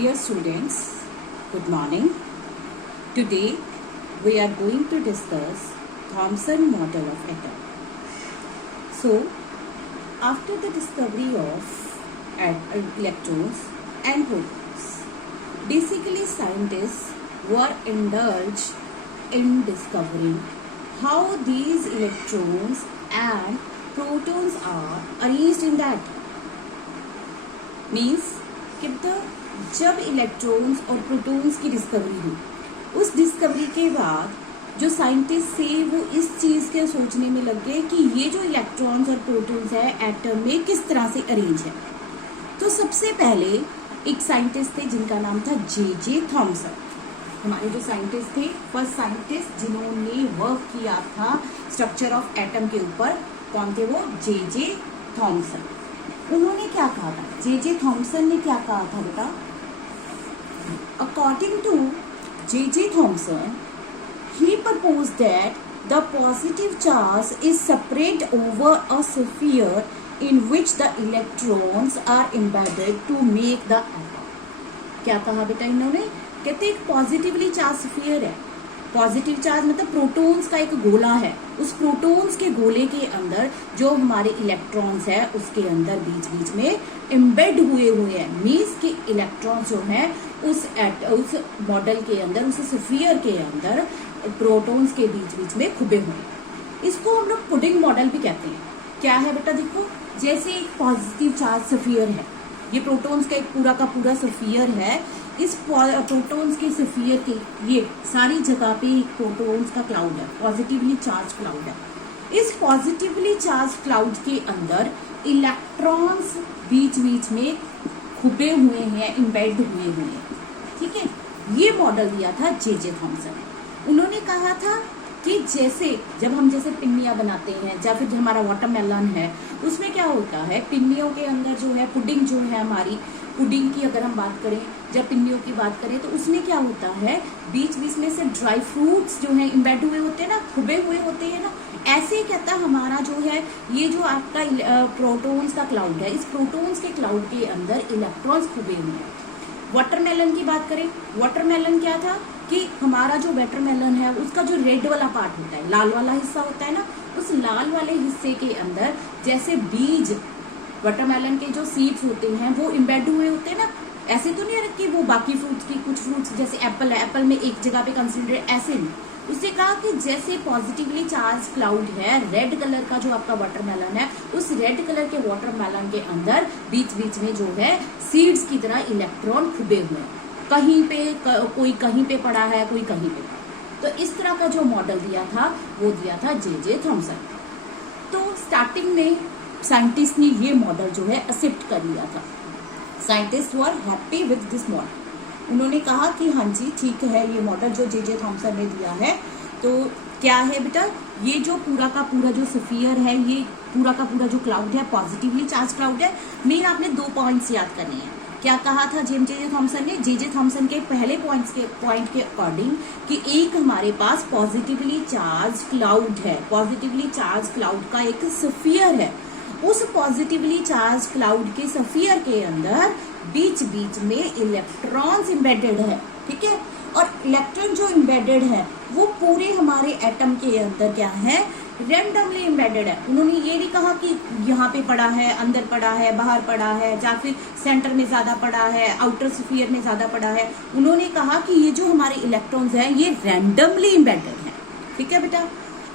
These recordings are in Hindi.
Dear students, good morning. Today we are going to discuss Thomson model of atom. So, after the discovery of electrons and protons, basically scientists were indulged in discovering how these electrons and protons are arranged in the atom. Means कि जब इलेक्ट्रॉन्स और प्रोटॉन्स की डिस्कवरी हुई, उस डिस्कवरी के बाद जो साइंटिस्ट थे वो इस चीज के सोचने में लग गए कि ये जो इलेक्ट्रॉन्स और प्रोटॉन्स है एटम में किस तरह से अरेंज है। तो सबसे पहले एक साइंटिस्ट थे जिनका नाम था जे थॉमसन। हमारे जो साइंटिस्ट थे, फर्स्ट साइंटिस्ट जिन्होंने वर्क किया था स्ट्रक्चर ऑफ एटम के ऊपर, कौन थे वो? J Thomson. उन्होंने क्या कहा था? जे थॉमसन ने क्या कहा था बेटा? According to J Thomson, he proposed that the positive charge is spread over a sphere in which the electrons are embedded to make the atom. क्या कहा बेटा इन्होंने? कहते एक पॉजिटिवली चार्ज स्फीयर है। पॉजिटिव चार्ज मतलब प्रोटॉन्स का एक गोला है। उस प्रोटॉन्स के गोले के अंदर जो हमारे इलेक्ट्रॉन्स है उसके अंदर बीच बीच में एम्बेड हुए हैं। मीन्स कि इलेक्ट्रॉन्स जो है उस मॉडल के अंदर, उस स्फीयर के अंदर प्रोटॉन्स के बीच बीच में खुबे हुए। इसको हम लोग पुडिंग मॉडल भी कहते हैं। क्या है बेटा? देखो, जैसे एक पॉजिटिव चार्ज स्फीयर है, ये प्रोटॉन्स का एक पूरा का पूरा स्फीयर है। इस प्रोटॉन्स के स्फीयर के ये सारी जगह पे एक प्रोटॉन्स का क्लाउड है, पॉजिटिवली चार्ज क्लाउड है। इस पॉजिटिवली चार्ज क्लाउड के अंदर इलेक्ट्रॉन्स बीच बीच में खुबे हुए हैं, इम्बेड हुए हैं। ठीक है, ये मॉडल दिया था जे थॉमसन ने। उन्होंने कहा था कि जैसे जब हम जैसे पिन्नियाँ बनाते हैं या फिर हमारा वाटरमेलन है, उसमें क्या होता है, पिन्नियों के अंदर जो है पुडिंग जो है हमारी पुडिंग की अगर हम बात करें, जब पिन्नियों की बात करें तो उसमें क्या होता है, बीच बीच में से ड्राई फ्रूट्स जो है इम्बेड हुए होते हैं ना, खुबे हुए होते हैं ना। ऐसे ही कहता हमारा जो है ये जो आपका प्रोटॉन्स का क्लाउड है, इस प्रोटॉन्स के क्लाउड के अंदर इलेक्ट्रॉन्स खुबे हुए हैं। वाटरमेलन की बात करें, वाटरमेलन क्या था कि हमारा जो वाटरमेलन है उसका जो रेड वाला पार्ट होता है, लाल वाला हिस्सा होता है ना, उस लाल वाले हिस्से के अंदर जैसे बीज वाटरमेलन के जो सीड्स होते हैं वो इम्बेड हुए होते हैं ना। ऐसे तो नहीं है कि वो बाकी फ्रूट्स की, कुछ फ्रूट्स जैसे एप्पल है, एप्पल में एक जगह पे कंसंट्रेट, ऐसे नहीं। उससे कहा कि जैसे पॉजिटिवली चार्ज क्लाउड है, रेड कलर का जो आपका वाटरमेलन है, उस रेड कलर के वाटरमेलन के अंदर बीच बीच में जो है सीड्स की तरह इलेक्ट्रॉन खुबे हुए, कहीं पे कोई कहीं पे पड़ा है, कोई कहीं पे। तो इस तरह का जो मॉडल दिया था वो दिया था जे थॉमसन। तो स्टार्टिंग में साइंटिस्ट ने ये मॉडल जो है एक्सेप्ट कर लिया था। Scientist were happy with this model. उन्होंने कहा कि हाँ जी ठीक है, ये मॉडल जो जे थॉमसन ने दिया है। तो क्या है बेटा, ये जो पूरा का पूरा जो स्फीयर है, ये पूरा का पूरा जो क्लाउड है पॉजिटिवली चार्ज क्लाउड है। मेन आपने 2 पॉइंट्स याद करने हैं। क्या कहा था जे थॉमसन ने? जे थॉमसन के पहले पॉइंट के अकॉर्डिंग कि एक हमारे पास पॉजिटिवली चार्ज क्लाउड है, पॉजिटिवली चार्ज क्लाउड का एक स्फीयर है। उस पॉजिटिवली चार्ज क्लाउड के स्फीयर के अंदर बीच बीच में इलेक्ट्रॉन्स एम्बेडेड है। ठीक है, और इलेक्ट्रॉन जो एम्बेडेड है वो पूरे हमारे एटम के अंदर क्या है, रैंडमली एम्बेडेड है। उन्होंने ये नहीं कहा कि यहाँ पे पड़ा है, अंदर पड़ा है, बाहर पड़ा है, या फिर सेंटर में ज्यादा पड़ा है, आउटर स्फीयर में ज्यादा पड़ा है। उन्होंने कहा कि ये जो हमारे इलेक्ट्रॉन्स हैं ये रैंडमली एम्बेडेड है। ठीक है बेटा।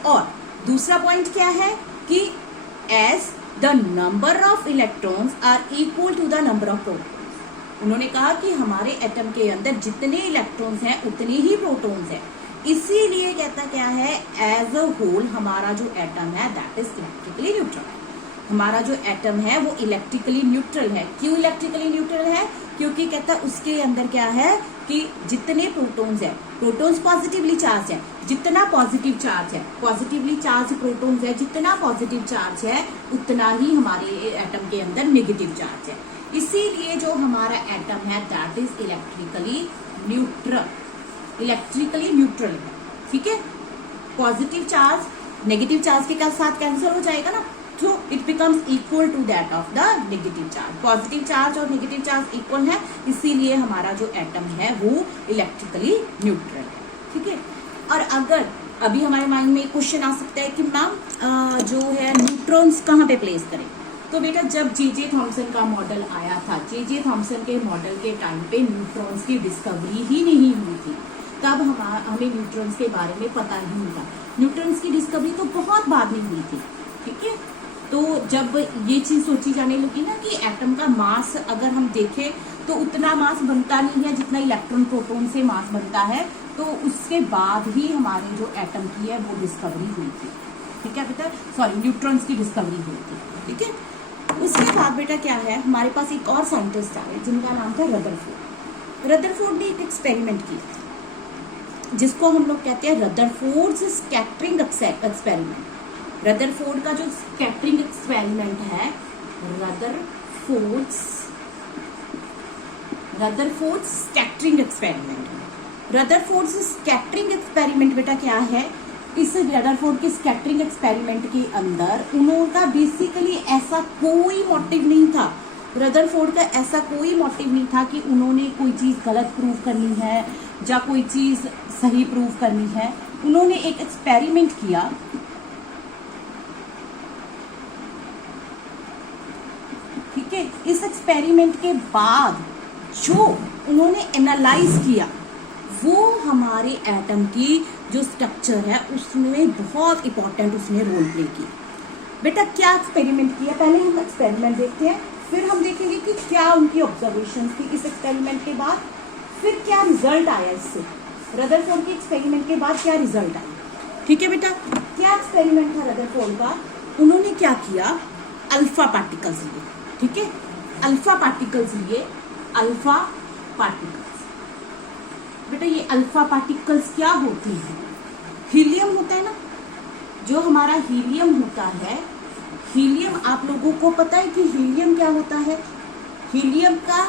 और दूसरा पॉइंट क्या है कि as the number of electrons are equal to the number of protons. उन्होंने कहा कि हमारे एटम के अंदर जितने इलेक्ट्रॉन्स हैं उतने ही प्रोटॉन्स हैं। इसीलिए कहता क्या है, एज अ होल हमारा जो एटम है दैट इज इलेक्ट्रिकली न्यूट्रल। हमारा जो एटम है वो इलेक्ट्रिकली न्यूट्रल है। क्यों इलेक्ट्रिकली न्यूट्रल है? क्योंकि कहता उसके अंदर क्या है कि जितने प्रोटॉन्स है, प्रोटॉन्स पॉजिटिवली चार्ज है, जितना पॉजिटिव चार्ज है, पॉजिटिवली चार्ज प्रोटॉन्स है, जितना पॉजिटिव चार्ज है उतना ही हमारे एटम के अंदर नेगेटिव चार्ज है। इसीलिए जो हमारा एटम है that is electrically neutral, electrically neutral है। ठीक है, पॉजिटिव चार्ज नेगेटिव चार्ज के साथ कैंसिल हो जाएगा ना, तो it becomes equal to that of the negative charge. Positive charge और नेगेटिव चार्ज इक्वल है, इसीलिए हमारा जो एटम है वो इलेक्ट्रिकली न्यूट्रल है। ठीक है, और अगर अभी हमारे माइंड में क्वेश्चन आ सकता है कि मैम जो है न्यूट्रॉन्स कहाँ पे प्लेस करें, तो बेटा जब जे थॉमसन का मॉडल आया था, जे थॉमसन के मॉडल के टाइम पे न्यूट्रॉन्स की डिस्कवरी ही नहीं हुई थी, तब हमें न्यूट्रॉन्स के बारे में पता ही नहीं था। न्यूट्रॉन्स की डिस्कवरी तो बहुत बाद में हुई थी। ठीक है, तो जब ये चीज सोची जाने लगी ना कि एटम का मास अगर हम देखें तो उतना मास बनता नहीं है जितना इलेक्ट्रॉन प्रोटॉन से मास बनता है, तो उसके बाद ही हमारे जो एटम की है वो डिस्कवरी हुई थी। ठीक है बेटा, सॉरी न्यूट्रॉन्स की डिस्कवरी हुई थी। ठीक है, उसके बाद बेटा क्या है, हमारे पास एक और साइंटिस्ट आए जिनका नाम था रदरफोर्ड। रदरफोर्ड ने एक एक्सपेरिमेंट किया जिसको हम लोग कहते हैं रदरफोर्ड्स स्कैटरिंग एक्सपेरिमेंट। रदरफोर्ड का जो स्कैटरिंग एक्सपेरिमेंट है, Rutherford scattering experiment. Rutherford scattering experiment बेटा क्या है, इस रदरफोर्ड के स्कैटरिंग एक्सपेरिमेंट के अंदर उनका बेसिकली ऐसा कोई मोटिव नहीं था, रदरफोर्ड का ऐसा कोई मोटिव नहीं था कि उन्होंने कोई चीज गलत प्रूव करनी है या कोई चीज सही प्रूव करनी है। उन्होंने एक एक्सपेरिमेंट किया, ठीक है, इस एक्सपेरिमेंट के बाद जो उन्होंने एनालाइज किया वो हमारे एटम की जो स्ट्रक्चर है उसमें बहुत इंपॉर्टेंट उसने रोल प्ले किया। बेटा क्या एक्सपेरिमेंट किया, पहले हम एक्सपेरिमेंट देखते हैं, फिर हम देखेंगे कि क्या उनकी ऑब्जर्वेशन थी इस एक्सपेरिमेंट के बाद, फिर क्या रिजल्ट आया इससे, रदरफोर्ड के एक्सपेरिमेंट के बाद क्या रिजल्ट आया। ठीक है बेटा, क्या एक्सपेरिमेंट था रदरफोर्ड का, उन्होंने क्या किया, अल्फा पार्टिकल्स लिए। ठीक है, अल्फा पार्टिकल्स लिए, अल्फा पार्टिकल्स। बेटा ये अल्फा पार्टिकल्स क्या होते हैं, हीलियम होता है ना, जो हमारा हीलियम होता है, हीलियम आप लोगों को पता है कि हीलियम क्या होता है, हीलियम का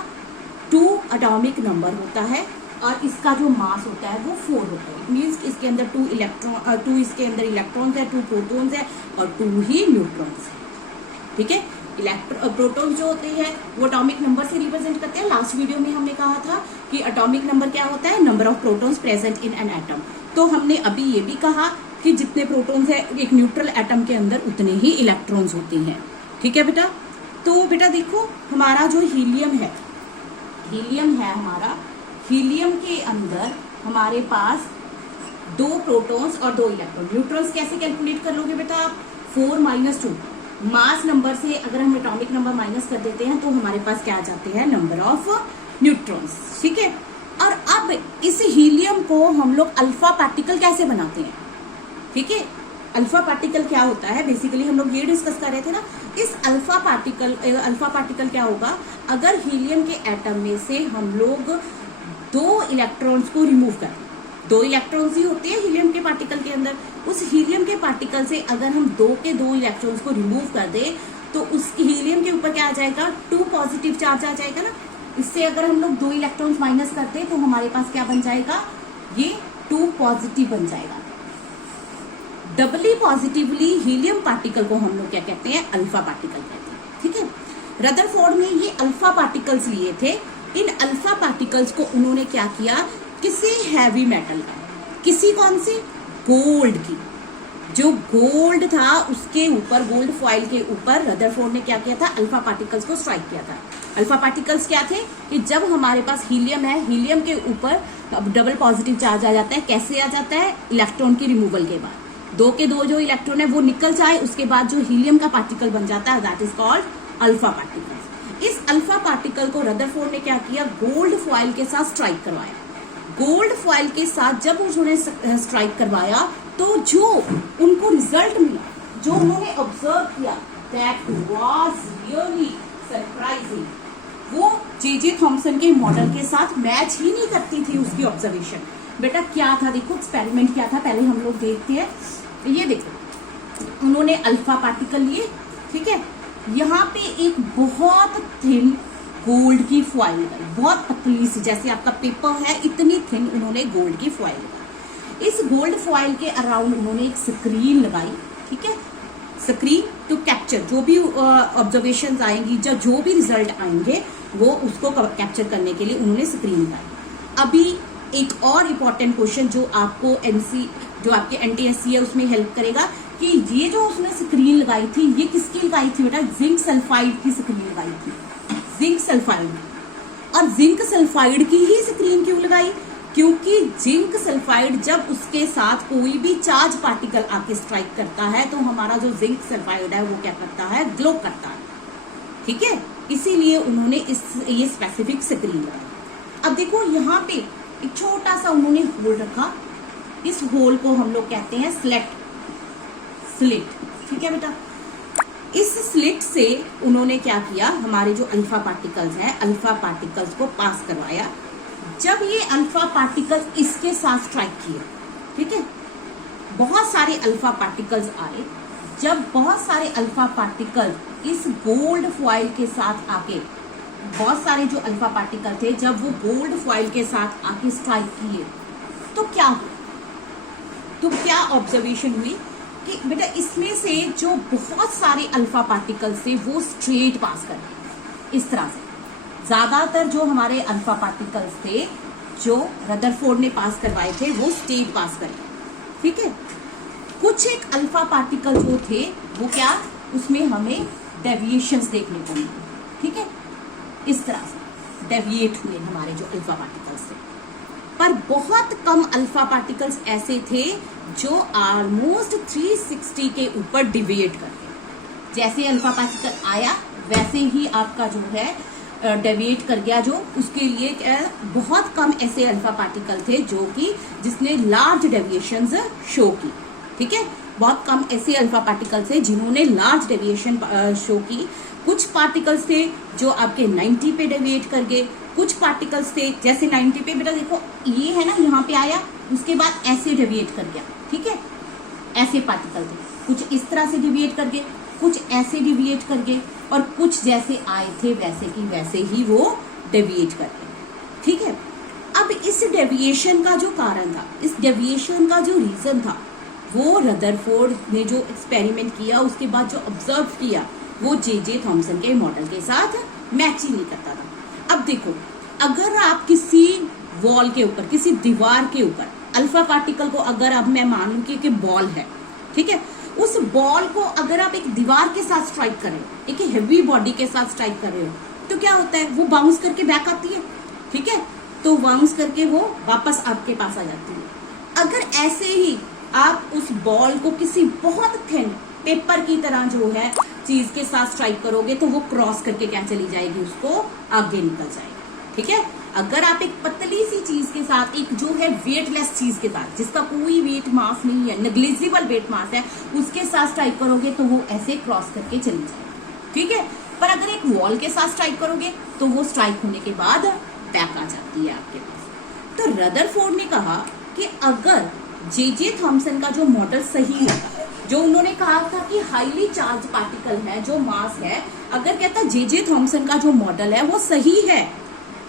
2 एटॉमिक नंबर होता है और इसका जो मास होता है वो 4 होता है। मीन्स इसके अंदर 2 इसके अंदर इलेक्ट्रॉन्स है, 2 प्रोटॉन्स है और 2 ही न्यूट्रॉन्स है। ठीक है, प्रोटॉन जो होते हैं वो एटॉमिक नंबर से रिप्रेजेंट करते हैं। लास्ट वीडियो में हमने कहा था कि एटॉमिक नंबर क्या होता है, number of protons present in an atom. तो हमने अभी ये भी कहा कि जितने प्रोटॉन्स है एक न्यूट्रल एटम के अंदर उतने ही इलेक्ट्रॉन्स होते हैं। ठीक है बेटा, तो बेटा देखो हमारा जो हीलियम है हमारा, हीलियम के अंदर हमारे पास 2 प्रोटॉन्स और 2 इलेक्ट्रॉन। न्यूट्रॉन्स कैसे कैलकुलेट कर लोगे बेटा आप, 4 - 2 मास नंबर से अगर हम एटॉमिक नंबर माइनस कर देते हैं तो हमारे पास क्या आ जाते हैं, नंबर ऑफ न्यूट्रॉन्स। ठीक है, और अब इस हीलियम को हम लोग अल्फा पार्टिकल कैसे बनाते हैं। ठीक है, अल्फा पार्टिकल क्या होता है, बेसिकली हम लोग ये डिस्कस कर रहे थे ना, इस अल्फा पार्टिकल क्या होगा, अगर हीलियम के एटम में से हम लोग 2 इलेक्ट्रॉन्स को रिमूव करें, 2 इलेक्ट्रॉन्स ही होते हैं हीलियम के पार्टिकल के अंदर, उस हीलियम के पार्टिकल से अगर हम 2 के 2 इलेक्ट्रॉन्स को रिमूव कर दें तो उस हीलियम के ऊपर क्या आ जाएगा, 2 पॉजिटिव चार्ज आ जाएगा ना। इससे अगर हम लोग 2 इलेक्ट्रॉन्स माइनस करते हैं तो हमारे पास क्या बन जाएगा, ये 2 पॉजिटिव बन जाएगा। डबली पॉजिटिवली हीलियम पार्टिकल को हम लोग क्या कहते हैं, अल्फा पार्टिकल कहते हैं। ठीक है, रदरफोर्ड ने ये अल्फा पार्टिकल्स लिए थे। इन अल्फा पार्टिकल्स को उन्होंने क्या किया, किसी हैवी मेटल का, किसी कौन से, गोल्ड की, जो गोल्ड था उसके ऊपर, गोल्ड फॉइल के ऊपर रदरफोर्ड ने क्या किया था, अल्फा पार्टिकल्स को स्ट्राइक किया था। अल्फा पार्टिकल्स क्या थे कि जब हमारे पास हीलियम है, हीलियम के ऊपर अब डबल पॉजिटिव चार्ज आ जाता है, कैसे आ जाता है, इलेक्ट्रॉन की रिमूवल के बाद 2 के 2 जो इलेक्ट्रॉन है वो निकल जाए, उसके बाद जो हीलियम का पार्टिकल बन जाता है that is called alpha particle. इस अल्फा पार्टिकल को रदरफोर्ड ने क्या किया, गोल्ड फॉइल के साथ स्ट्राइक करवाया। गोल्ड फॉइल के साथ जब उन्होंने स्ट्राइक करवाया तो जो उनको रिजल्ट मिला, जो उन्होंने ऑब्जर्व किया, दैट वाज रियली सरप्राइजिंग। वो जे थॉमसन के मॉडल के साथ मैच ही नहीं करती थी उसकी ऑब्जर्वेशन। बेटा क्या था, देखो एक्सपेरिमेंट क्या था, पहले हम लोग देखते हैं। ये देखो उन्होंने अल्फा पार्टिकल लिए, ठीक है, यहाँ पे एक बहुत थिन गोल्ड की फॉइल लगाई, बहुत पतली सी, जैसे आपका पेपर है इतनी थिन उन्होंने गोल्ड की फॉइल लगाई। इस गोल्ड फॉइल के अराउंड उन्होंने एक स्क्रीन लगाई, ठीक है, स्क्रीन टू कैप्चर, जो भी ऑब्जर्वेशन आएंगी, जो भी रिजल्ट आएंगे वो उसको कैप्चर करने के लिए उन्होंने स्क्रीन लगाई। अभी एक और इम्पॉर्टेंट क्वेश्चन जो आपको जो आपके NTSC है उसमें हेल्प करेगा कि ये जो उसने स्क्रीन लगाई थी ये किसकी लगाई थी बेटा, जिंक सल्फाइड की स्क्रीन लगाई थी, जिंक सल्फाइड। और जिंक सल्फाइड की ही स्क्रीन क्यों लगाई, क्योंकि जिंक सल्फाइड जब उसके साथ कोई भी चार्ज पार्टिकल आके स्ट्राइक करता है तो हमारा जो जिंक सल्फाइड है वो क्या करता है, ग्लो करता है। ठीक है, इसीलिए उन्होंने ये स्पेसिफिक स्क्रीन लगाई। अब देखो यहाँ पे एक छोटा सा उन्होंने होल रखा, इस होल को हम लोग कहते हैं स्लिट। ठीक है बेटा, इस स्लिट से उन्होंने क्या किया, हमारे जो अल्फा पार्टिकल्स हैं, अल्फा पार्टिकल्स को पास करवाया। जब ये अल्फा पार्टिकल्स इसके साथ स्ट्राइक किए, ठीक है, बहुत सारे अल्फा पार्टिकल्स आए। जब बहुत सारे अल्फा पार्टिकल इस गोल्ड फॉइल के साथ आके, बहुत सारे जो अल्फा पार्टिकल थे जब वो गोल्ड फॉइल के साथ आके स्ट्राइक किए तो क्या हुआ, तो क्या ऑब्जर्वेशन हुई कि बेटा इसमें से जो बहुत सारे अल्फा पार्टिकल्स थे वो स्ट्रेट पास कर गए। इस तरह से ज्यादातर जो हमारे अल्फा पार्टिकल्स थे जो रदरफोर्ड ने पास करवाए थे वो स्ट्रेट पास करे। ठीक है, कुछ एक अल्फा पार्टिकल जो थे वो क्या, उसमें हमें डेविएशंस देखने को मिले। ठीक है, इस तरह से डेविएट हुए हमारे जो अल्फा पार्टिकल्स थे। पर बहुत कम अल्फा पार्टिकल्स ऐसे थे जो ऑलमोस्ट 360 के ऊपर डिविएट करते। जैसे अल्फा पार्टिकल आया वैसे ही आपका जो है डेविएट कर गया, जो उसके लिए बहुत कम ऐसे अल्फा पार्टिकल थे जो कि जिसने लार्ज डेविएशंस शो की। ठीक है, बहुत कम ऐसे अल्फा पार्टिकल थे जिन्होंने लार्ज डेविएशन शो की। कुछ पार्टिकल्स थे जो आपके 90 पे डेविएट कर गए, कुछ पार्टिकल्स थे जैसे 90 पे, बेटा देखो ये है ना, यहाँ पे आया उसके बाद ऐसे डेविएट कर गया। ठीक है, ऐसे पार्टिकल थे, कुछ इस तरह से डेविएट कर गए, कुछ ऐसे डेविएट कर गए, और कुछ जैसे आए थे वैसे की वैसे ही वो डेविएट कर गए। ठीक है, अब इस डेविएशन का जो कारण था, इस डेविएशन का जो रीजन था, वो रदरफोर्ड ने जो एक्सपेरिमेंट किया उसके बाद जो ऑब्जर्व किया वो जे थॉमसन के मॉडल के साथ मैच ही नहीं करता था। अब देखो, अगर आप किसी वॉल के ऊपर, किसी दीवार के ऊपर अल्फा पार्टिकल को, अगर अब मैं मानूं कि बॉल है, ठीक है, उस बॉल को अगर आप एक दीवार के साथ स्ट्राइक कर रहे हो, एक हेवी बॉडी के साथ स्ट्राइक कर रहे हो, तो क्या होता है, वो बाउंस करके बैक आती है। ठीक है, तो बाउंस करके वो वापस आपके पास आ जाती है। अगर ऐसे ही आप उस बॉल को किसी बहुत थिन पेपर की तरह जो है चीज के साथ स्ट्राइक करोगे तो वो क्रॉस करके क्या चली जाएगी, उसको आगे निकल जाएगी। ठीक है, अगर आप एक पतली सी चीज के साथ, एक जो है वेटलेस चीज के साथ, जिसका कोई वेट मास नहीं है, नेग्लिजिबल वेट मास है, उसके साथ स्ट्राइक करोगे तो वो ऐसे क्रॉस करके चली जाएगी। ठीक है, पर अगर एक वॉल के साथ स्ट्राइक करोगे तो वो स्ट्राइक होने के बाद बैक आ जाती है आपके पास। तो रदरफोर्ड ने कहा कि अगर जे थॉमसन का जो मॉडल सही है, जो उन्होंने कहा था कि हाईली चार्ज पार्टिकल है, जो मास है, अगर कहता जे थॉमसन का जो मॉडल है वो सही है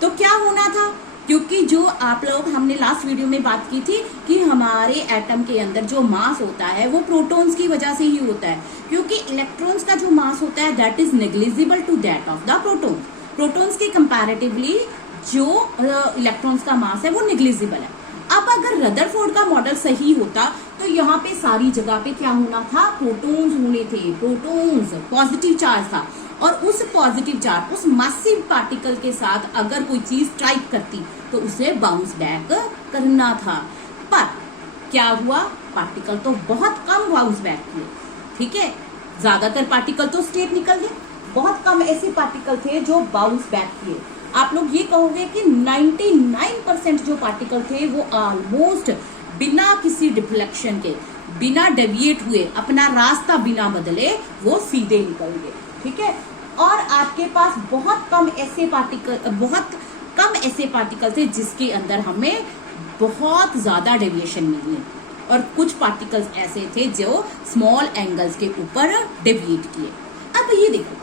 तो क्या होना था, क्योंकि जो आप लोग, हमने लास्ट वीडियो में बात की थी कि हमारे एटम के अंदर जो मास होता है वो प्रोटॉन्स की वजह से ही होता है, क्योंकि इलेक्ट्रॉन्स का जो मास होता है that is negligible to that of the protons. Protons के कंपैरेटिवली जो इलेक्ट्रॉन्स का मास है वो नेग्लिजिबल है। अब अगर रदरफोर्ड का मॉडल सही होता तो यहाँ पे सारी जगह पे क्या होना था, प्रोटॉन्स होने थे, प्रोटॉन्स पॉजिटिव चार्ज था, और उस पॉजिटिव चार्ज, उस मैसिव पार्टिकल के साथ अगर कोई चीज स्ट्राइक करती तो उसे बाउंस बैक करना था। पर क्या हुआ, पार्टिकल तो बहुत कम बाउंस बैक किए। ठीक है, ज्यादातर पार्टिकल तो स्ट्रेट निकल गए, बहुत कम ऐसे पार्टिकल थे जो बाउंस बैक किए। आप लोग ये कहोगे कि 99% जो पार्टिकल थे वो ऑलमोस्ट बिना किसी डिफ्लेक्शन के, बिना डेविएट हुए, अपना रास्ता बिना बदले वो सीधे निकल गए। ठीक है, और आपके पास बहुत कम ऐसे पार्टिकल थे जिसके अंदर हमें बहुत ज्यादा डेविएशन मिली, और कुछ पार्टिकल्स ऐसे थे जो स्मॉल एंगल्स के ऊपर डेविएट किए। अब ये देखो,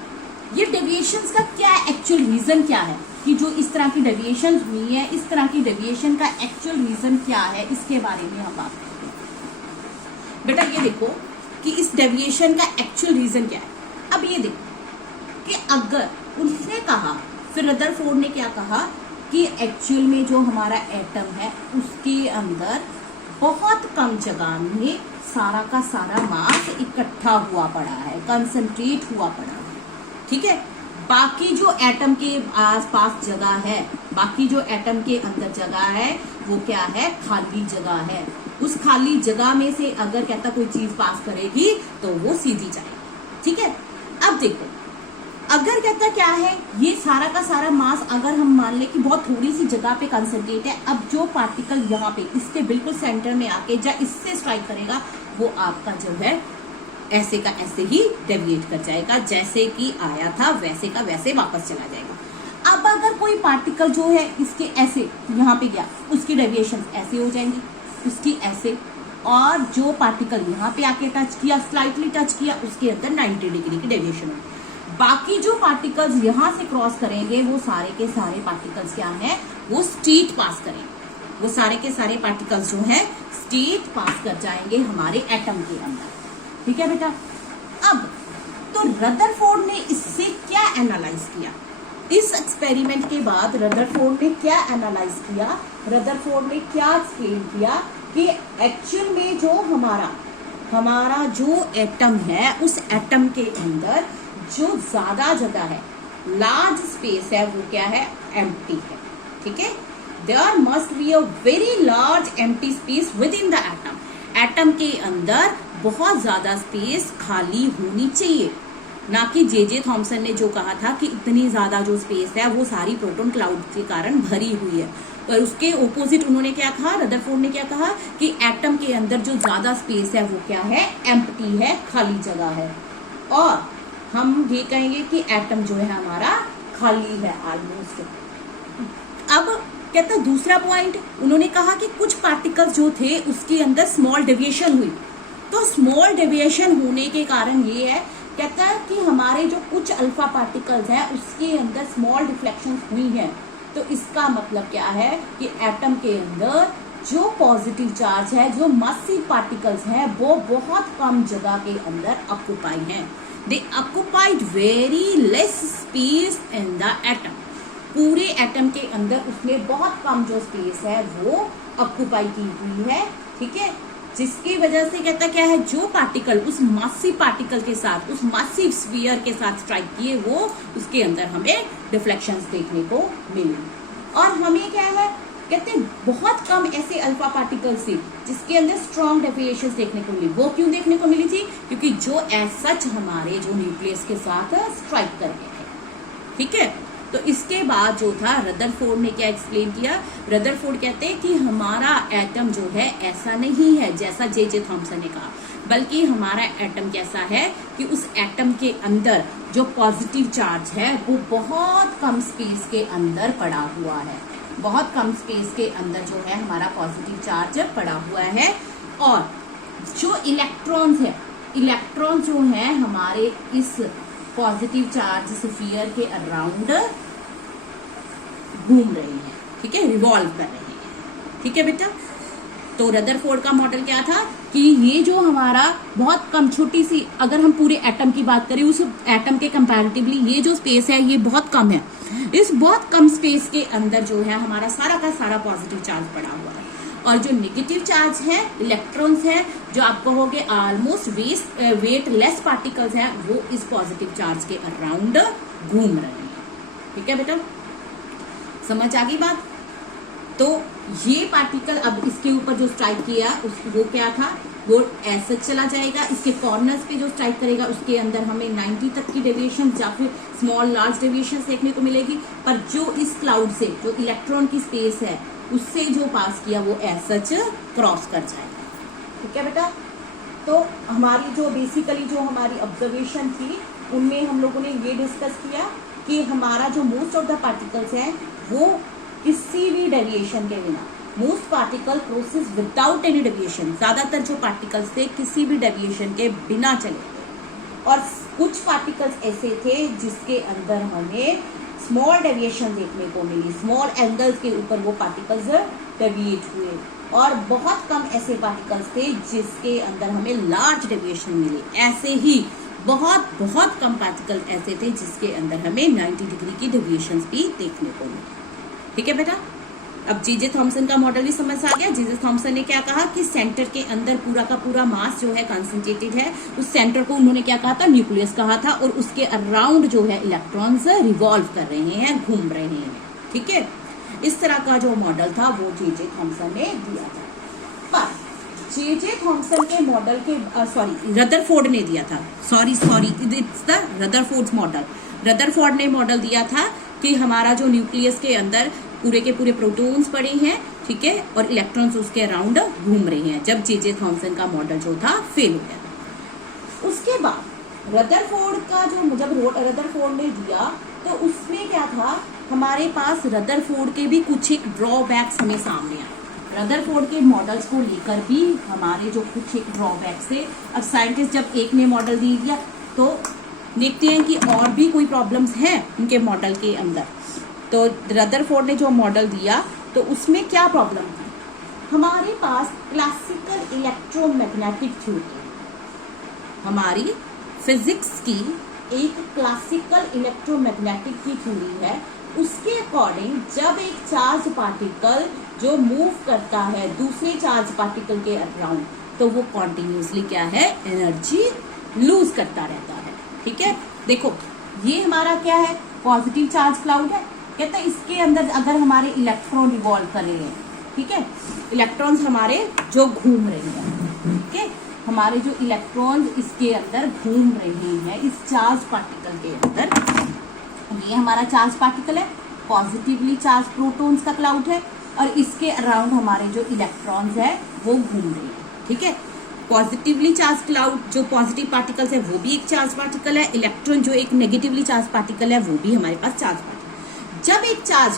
ये डेविएशंस का क्या एक्चुअल रीजन क्या है, कि जो इस तरह की डेविएशन हुई है, इस तरह की डेविएशन का एक्चुअल रीजन क्या है, इसके बारे में हम बात करते हैं। बेटा ये देखो कि इस डेविएशन का एक्चुअल रीजन क्या है। अब ये देखो कि अगर उसने कहा, फिर रदरफोर्ड ने क्या कहा कि एक्चुअल में जो हमारा एटम है उसके अंदर बहुत कम जगह में सारा का सारा मास इकट्ठा हुआ पड़ा है, कंसंट्रेट हुआ पड़ा है, ठीक है। बाकी जो एटम के आसपास जगह है, बाकी जो एटम के अंदर जगह है वो क्या है, खाली जगह है। उस खाली जगह में से अगर कहता कोई चीज पास करेगी तो वो सीधी जाएगी, ठीक है। अब देखो अगर कहता क्या है, ये सारा का सारा मास अगर हम मान ले कि बहुत थोड़ी सी जगह पे कंसंट्रेट है, अब जो पार्टिकल यहाँ पे इसके बिल्कुल सेंटर में आके जब इससे स्ट्राइक करेगा वो आपका जो है ऐसे का ऐसे ही डेविएट कर जाएगा, जैसे कि आया था वैसे का वैसे वापस चला जाएगा। अब अगर कोई पार्टिकल जो है इसके ऐसे यहाँ पे गया, उसकी डेविएशन ऐसे हो जाएंगी, उसकी ऐसे, और जो पार्टिकल यहाँ पे आके टच किया, स्लाइटली टच किया, उसके अंदर 90 डिग्री की डेविएशन होगी। बाकी जो पार्टिकल्स यहाँ से क्रॉस करेंगे वो सारे के सारे पार्टिकल्स क्या हैं, वो स्ट्रेट पास करेंगे, वो सारे के सारे पार्टिकल्स जो है स्ट्रेट पास कर जाएंगे हमारे एटम के अंदर, ठीक है बेटा। अब तो रदरफोर्ड ने इससे क्या एनालाइज किया, इस एक्सपेरिमेंट के बाद रदरफोर्ड ने क्या एनालाइज किया, रदरफोर्ड ने क्या एक्सप्लेन किया कि एक्चुअल में जो हमारा जो एटम है उस एटम के अंदर जो ज्यादा जगह है, लार्ज स्पेस है, वो क्या है, एम्प्टी है, ठीक है। There must be a very large empty space within the atom, atom के अंदर बहुत ज्यादा स्पेस खाली होनी चाहिए, ना कि जे थॉमसन ने जो कहा था कि इतनी ज्यादा जो स्पेस है वो सारी प्रोटॉन क्लाउड के कारण भरी हुई है। और उसके ओपोजिट उन्होंने क्या कहा, रदरफोर्ड ने क्या कहा कि एटम के अंदर जो ज्यादा स्पेस है वो क्या है, एम्प्टी है, खाली जगह है। और हम ये कहेंगे कि एटम जो है हमारा खाली है ऑलमोस्ट। अब कहता दूसरा पॉइंट, उन्होंने कहा कि कुछ पार्टिकल्स जो थे उसके अंदर स्मॉल डेविएशन हुई, तो स्मॉल डेविएशन होने के कारण ये है, कहता है कि हमारे जो कुछ अल्फा पार्टिकल्स हैं उसके अंदर स्मॉल डिफ्लेक्शन हुई हैं, तो इसका मतलब क्या है कि एटम के अंदर जो पॉजिटिव चार्ज है, जो मासिव पार्टिकल्स हैं, वो बहुत कम जगह के अंदर ऑक्यूपाई हैं। दे occupied very less space in the atom, पूरे एटम के अंदर उसने बहुत कम जो स्पेस है वो ऑक्यूपाई की हुई है, ठीक है। जिसकी वजह से कहता क्या है, जो पार्टिकल उस मासिव पार्टिकल के साथ, उस मासिव स्फीयर के साथ स्ट्राइक किए, वो उसके अंदर हमें डिफ्लेक्शंस देखने को मिली। और हमें क्या है, कहते हैं बहुत कम ऐसे अल्फा पार्टिकल्स थे जिसके अंदर स्ट्रॉन्ग डेविएशंस देखने को मिली। वो क्यों देखने को मिली थी, क्योंकि जो एज सच हमारे जो न्यूक्लियस के साथ स्ट्राइक कर गए थे, ठीक है। तो इसके बाद जो था रदरफोर्ड ने क्या एक्सप्लेन किया, रदरफोर्ड कहते हैं कि हमारा एटम जो है ऐसा नहीं है जैसा जे थॉमसन ने कहा, बल्कि हमारा एटम कैसा है कि उस एटम के अंदर जो पॉजिटिव चार्ज है वो बहुत कम स्पेस के अंदर पड़ा हुआ है, बहुत कम स्पेस के अंदर जो है हमारा पॉजिटिव चार्ज पड़ा हुआ है। और जो इलेक्ट्रॉन्स है, इलेक्ट्रॉन जो है हमारे इस पॉजिटिव चार्ज स्फीयर के अराउंड घूम रहे हैं, ठीक है, रिवॉल्व कर रहे हैं, ठीक है बेटा। तो रदरफोर्ड का मॉडल क्या था कि ये जो हमारा बहुत कम छोटी सी, अगर हम पूरे एटम की बात करें, उस एटम के कंपैरेटिवली ये जो स्पेस है ये बहुत कम है, इस बहुत कम स्पेस के अंदर जो है हमारा सारा का सारा पॉजिटिव चार्ज पड़ा हुआ है, और जो नेगेटिव चार्ज है, इलेक्ट्रॉन्स है, जो आप कहोगे ऑलमोस्ट वेट लेस पार्टिकल्स हैं, वो इस पॉजिटिव चार्ज के अराउंड घूम रहे हैं, ठीक है बेटा, समझ आ गई बात। तो ये पार्टिकल अब इसके ऊपर जो स्ट्राइक किया वो क्या था, वो ऐसे चला जाएगा, इसके कॉर्नर्स पे जो स्ट्राइक करेगा उसके अंदर हमें 90 तक की डेविएशन या फिर स्मॉल लार्ज डेविएशन देखने को मिलेगी, पर जो इस क्लाउड से जो इलेक्ट्रॉन की स्पेस है उससे जो पास किया वो सच क्रॉस कर जाएगा, ठीक है बेटा। तो हमारी जो बेसिकली जो हमारी ऑब्जर्वेशन थी उनमें हम लोगों ने ये डिस्कस किया कि हमारा जो मोस्ट ऑफ द पार्टिकल्स हैं वो किसी भी डेविएशन के बिना, most particle process without any deviation, ज्यादातर जो पार्टिकल्स थे किसी भी डेविएशन के बिना चले, और कुछ पार्टिकल्स ऐसे थे जिसके अंदर हमें स्मॉल डेविएशन देखने को मिली, स्मॉल एंगल्स के ऊपर वो पार्टिकल्स डेविएट हुए, और बहुत कम ऐसे पार्टिकल्स थे जिसके अंदर हमें लार्ज डेविएशन मिले। ऐसे ही बहुत बहुत कम पार्टिकल ऐसे थे जिसके अंदर हमें 90 डिग्री की डेविएशन भी देखने को मिली। ठीक है बेटा, अब जे थॉमसन का मॉडल भी समझ आ गया। जे थॉमसन ने क्या कहा कि सेंटर के अंदर पूरा का पूरा मास जो है कंसंट्रेटेड है, उस सेंटर को उन्होंने क्या कहा था, न्यूक्लियस कहा था, और उसके अराउंड जो है इलेक्ट्रॉन्स रिवॉल्व कर रहे हैं, घूम रहे हैं। ठीक है, इस तरह का जो मॉडल था वो जे थॉमसन ने दिया था। पर जे थॉमसन के मॉडल के रदरफोर्ड ने दिया था, it's the Rutherford's model. Rutherford ने मॉडल दिया था कि हमारा जो न्यूक्लियस के अंदर पूरे के पूरे प्रोटॉन्स पड़े हैं, ठीक है, और इलेक्ट्रॉन्स उसके अराउंड घूम रहे हैं, जब जे थॉमसन का मॉडल जो था फेल हो गया। उसके बाद रदरफोर्ड का जब रदरफोर्ड ने दिया तो उसमें क्या था, हमारे पास रदरफोर्ड के भी कुछ एक ड्रॉबैक्स हमें सामने आए। रदरफोर्ड के मॉडल्स को लेकर भी हमारे जो कुछ एक ड्रॉबैक्स थे। अब साइंटिस्ट जब एक ने मॉडल दे दिया तो देखते हैं कि और भी कोई प्रॉब्लम्स हैं उनके मॉडल के अंदर। तो रदरफोर्ड ने जो मॉडल दिया तो उसमें क्या प्रॉब्लम थी, हमारे पास क्लासिकल इलेक्ट्रोमैग्नेटिक थ्योरी, हमारी फिजिक्स की एक क्लासिकल इलेक्ट्रोमैग्नेटिक की थ्योरी है। उसके अकॉर्डिंग जब एक चार्ज पार्टिकल जो मूव करता है दूसरे चार्ज पार्टिकल के अराउंड, तो वो कॉन्टिन्यूसली क्या है, एनर्जी लूज करता रहता है। ठीक है, देखो ये हमारा क्या है, पॉजिटिव चार्ज क्लाउड है। कहते हैं इसके अंदर अगर हमारे इलेक्ट्रॉन रिवॉल्व कर रहे हैं, ठीक है, इलेक्ट्रॉन्स हमारे जो घूम रहे हैं, ठीक है, हमारे जो इलेक्ट्रॉन्स इसके अंदर घूम रहे हैं इस चार्ज पार्टिकल के अंदर, ये हमारा चार्ज पार्टिकल है, पॉजिटिवली चार्ज प्रोटॉन्स का क्लाउड है, और इसके अराउंड हमारे जो इलेक्ट्रॉन्स है वो घूम रहे हैं। ठीक है, पॉजिटिवली चार्ज क्लाउड जो पॉजिटिव पार्टिकल्स है वो भी एक चार्ज पार्टिकल है, इलेक्ट्रॉन जो एक नेगेटिवली चार्ज पार्टिकल है वो भी हमारे पास चार्ज पार्टिकल। जब एक चार्ज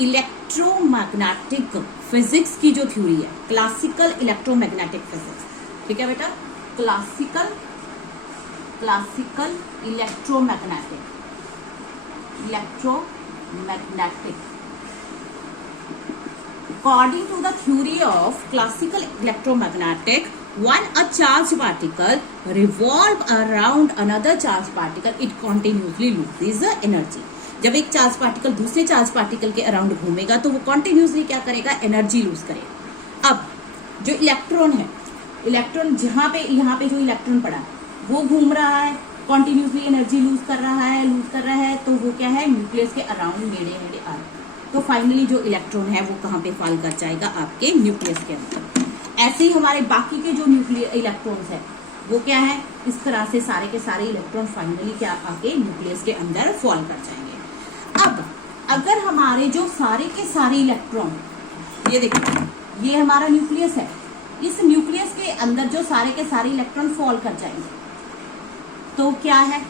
इलेक्ट्रोमैग्नेटिक फिजिक्स की जो थ्योरी है, क्लासिकल इलेक्ट्रोमैग्नेटिक फिजिक्स, ठीक है बेटा, classical electromagnetic according to the theory of classical electromagnetic, when a charged particle revolve around another charged particle, it continuously loses the energy. जब एक चार्ज पार्टिकल दूसरे चार्ज पार्टिकल के अराउंड घूमेगा तो वो कॉन्टिन्यूसली क्या करेगा, एनर्जी लूज करेगा। अब जो इलेक्ट्रॉन है, इलेक्ट्रॉन यहाँ पे जो इलेक्ट्रॉन पड़ा वो घूम रहा है, कॉन्टिन्यूसली एनर्जी लूज कर रहा है, तो वो क्या है, न्यूक्लियस के अराउंड नेड़े आ रहा है। तो फाइनली जो इलेक्ट्रॉन है वो कहाँ पे फॉल कर जाएगा, आपके न्यूक्लियस के अंदर। ऐसे ही हमारे बाकी के जो इलेक्ट्रॉन्स है वो क्या है, इस तरह से सारे के सारे इलेक्ट्रॉन फाइनली क्या आके न्यूक्लियस के अंदर फॉल कर जाएंगे। अब अगर हमारे जो सारे के सारे इलेक्ट्रॉन, ये देखो ये हमारा न्यूक्लियस है, इस न्यूक्लियस के अंदर जो सारे के सारे इलेक्ट्रॉन फॉल कर जाएंगे तो क्या है,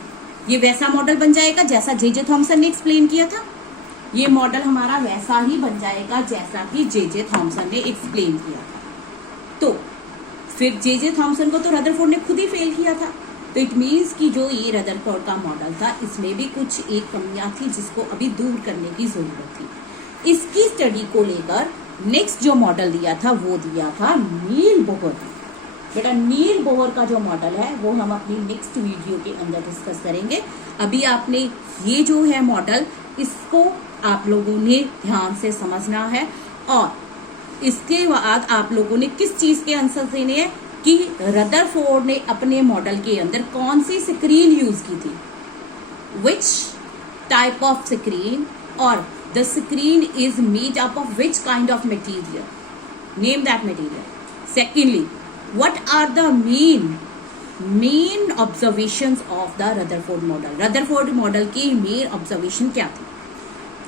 ये वैसा मॉडल बन जाएगा जैसा जे थॉमसन ने एक्सप्लेन किया था। ये मॉडल हमारा वैसा ही बन जाएगा जैसा कि जे थॉमसन ने एक्सप्लेन किया था। तो फिर जे थॉमसन को तो रदरफोर्ड ने खुद ही फेल किया था, तो इट मीन्स कि जो ये रदरफोर्ड का मॉडल था इसमें भी कुछ एक कमियां थी जिसको अभी दूर करने की जरूरत थी। इसकी स्टडी को लेकर नेक्स्ट जो मॉडल दिया था वो दिया था नील बोहर। बेटा नील बोहर का जो मॉडल है वो हम अपनी नेक्स्ट वीडियो के अंदर डिस्कस करेंगे। अभी आपने ये जो है मॉडल, इसको आप लोगों ने ध्यान से समझना है, और इसके बाद आप लोगों ने किस चीज के आंसर देने हैं कि रदरफोर्ड ने अपने मॉडल के अंदर कौन सी स्क्रीन यूज की थी, विच टाइप ऑफ स्क्रीन, और the screen is made up of which kind of material, name that material. Secondly, what are the main observations of the Rutherford model? Rutherford model की main observation क्या थी?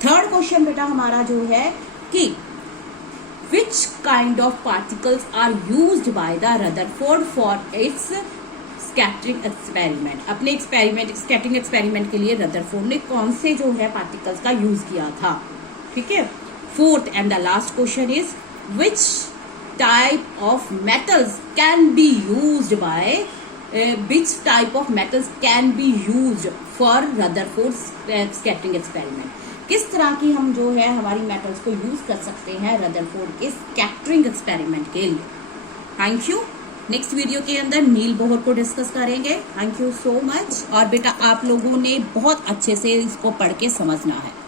थर्ड क्वेश्चन बेटा हमारा जो है कि which kind of particles are used by the Rutherford for its scattering experiment? अपने scattering experiment के लिए Rutherford ने कौन से जो है particles का यूज किया था, ठीक है। Fourth and the last question is which type of metals can be used for Rutherford's scattering experiment? किस तरह की हम जो है हमारी मेटल्स को यूज कर सकते हैं रदरफोर्ड के स्कैटरिंग एक्सपेरिमेंट के लिए। Thank you. नेक्स्ट वीडियो के अंदर नील बोहर को डिस्कस करेंगे। Thank you so much. और बेटा आप लोगों ने बहुत अच्छे से इसको पढ़ के समझना है।